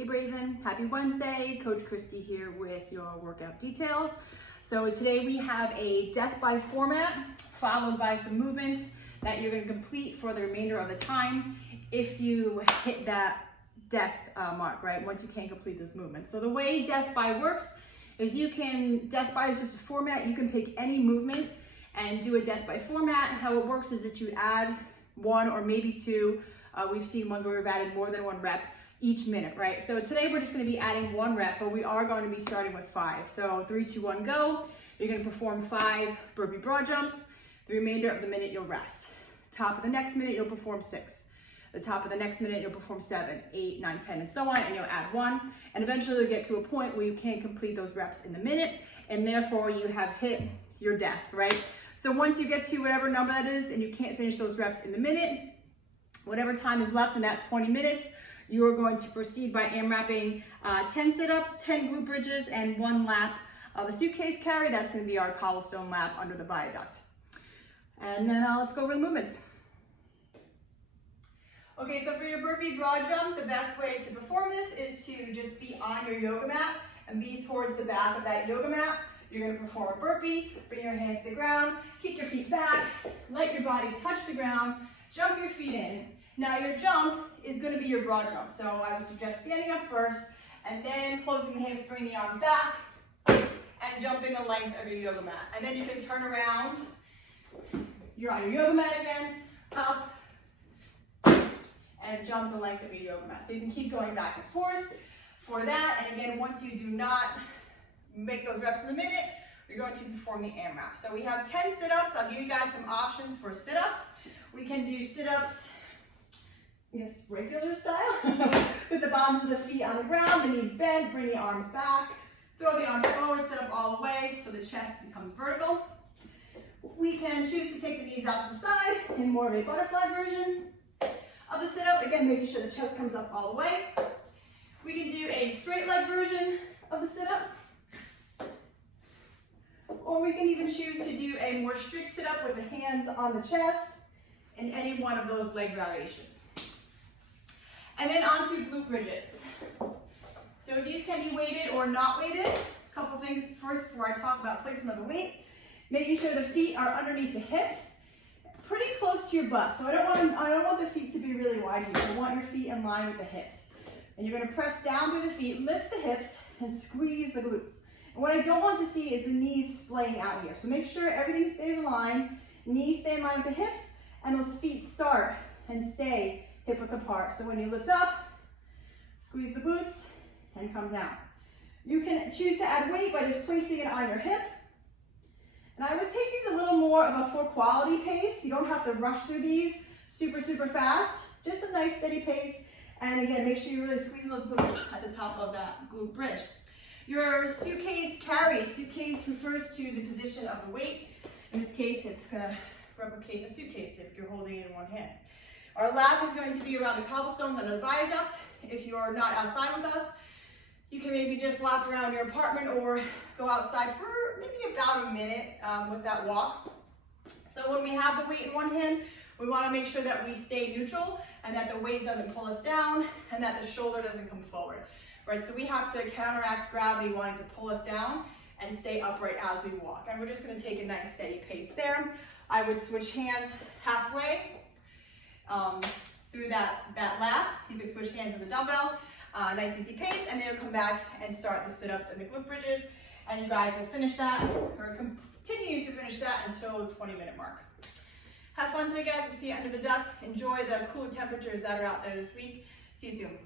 Hey Brazen, happy Wednesday. Coach Christy here with your workout details. So today we have a death by format followed by some movements that you're going to complete for the remainder of the time if you hit that death mark, right? Once you can't complete those movements. So the way death by works is death by is just a format. You can pick any movement and do a death by format. How it works is that you add one or maybe two. We've seen ones where we've added more than one rep each minute, right? So today we're just going to be adding one rep, but we are going to be starting with 5. So 3, 2, 1, go. You're going to perform 5 burpee broad jumps. The remainder of the minute you'll rest. Top of the next minute you'll perform 6. The top of the next minute you'll perform 7, 8, 9, 10, and so on, and you'll add 1. And eventually you'll get to a point where you can't complete those reps in the minute, and therefore you have hit your death, right? So once you get to whatever number that is and you can't finish those reps in the minute, whatever time is left in that 20 minutes, you are going to proceed by AMRAPing 10 sit-ups, 10 glute bridges, and 1 lap of a suitcase carry. That's going to be our cobblestone lap under the viaduct. And then let's go over the movements. Okay, so for your burpee broad jump, the best way to perform this is to just be on your yoga mat and be towards the back of that yoga mat. You're going to perform a burpee, bring your hands to the ground, kick your feet back, let your body touch the ground, jump your feet in. Now your jump is going to be your broad jump. So I would suggest standing up first and then closing the hands, bringing the arms back and jumping the length of your yoga mat. And then you can turn around. You're on your yoga mat again, up, and jump the length of your yoga mat. So you can keep going back and forth for that. And again, once you do not make those reps in the minute, you're going to perform the AMRAP. So we have 10 sit-ups. I'll give you guys some options for sit-ups. We can do sit-ups, yes, regular style, with the bottoms of the feet on the ground, the knees bent, bring the arms back, throw the arms forward, sit up all the way so the chest becomes vertical. We can choose to take the knees out to the side in more of a butterfly version of the sit-up. Again, making sure the chest comes up all the way. We can do a straight leg version of the sit-up. Or we can even choose to do a more strict sit-up with the hands on the chest in any one of those leg variations. And then on to glute bridges. So these can be weighted or not weighted. A couple things first before I talk about placement of the weight. Making sure the feet are underneath the hips, pretty close to your butt. So I don't want the feet to be really wide here. I want your feet in line with the hips. And you're gonna press down through the feet, lift the hips, and squeeze the glutes. And what I don't want to see is the knees splaying out here. So make sure everything stays aligned, knees stay in line with the hips, and those feet start and stay hip width apart. So when you lift up, squeeze the glutes, and come down. You can choose to add weight by just placing it on your hip. And I would take these a little more of a full quality pace. You don't have to rush through these super, super fast. Just a nice steady pace. And again, make sure you're really squeezing those glutes at the top of that glute bridge. Your suitcase carry. Suitcase refers to the position of the weight. In this case, it's going to replicate the suitcase if you're holding it in one hand. Our lap is going to be around the cobblestones under the viaduct. If you're not outside with us, you can maybe just lap around your apartment or go outside for maybe about a minute with that walk. So when we have the weight in one hand, we want to make sure that we stay neutral and that the weight doesn't pull us down and that the shoulder doesn't come forward. Right, so we have to counteract gravity wanting to pull us down and stay upright as we walk. And we're just going to take a nice steady pace there. I would switch hands halfway through that lap. You can switch hands to the dumbbell. Nice easy pace, and then you'll come back and start the sit-ups and the glute bridges, and you guys will finish that or continue to finish that until the 20-minute mark. Have fun today, guys. We'll see you under the duct. Enjoy the cooler temperatures that are out there this week. See you soon.